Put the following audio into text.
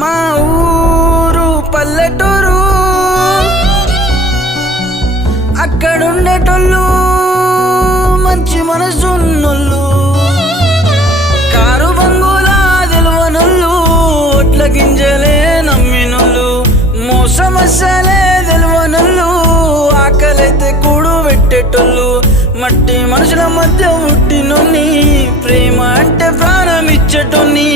మా ఊరు పల్లెటూరు, అక్కడుండేటోళ్ళు మంచి మనసున్నోళ్ళు, కారు బంగులా తెలవనోళ్ళు, ఒట్ల గింజలే నమ్మినోళ్ళు, మోసమస్సలే తెలవనోళ్ళు, ఆకలైతే కూడు పెట్టేటోళ్ళు, మట్టి మనుషుల మధ్య పుట్టినోన్ని, ప్రేమ అంటే ప్రాణం ఇచ్చేటోన్ని.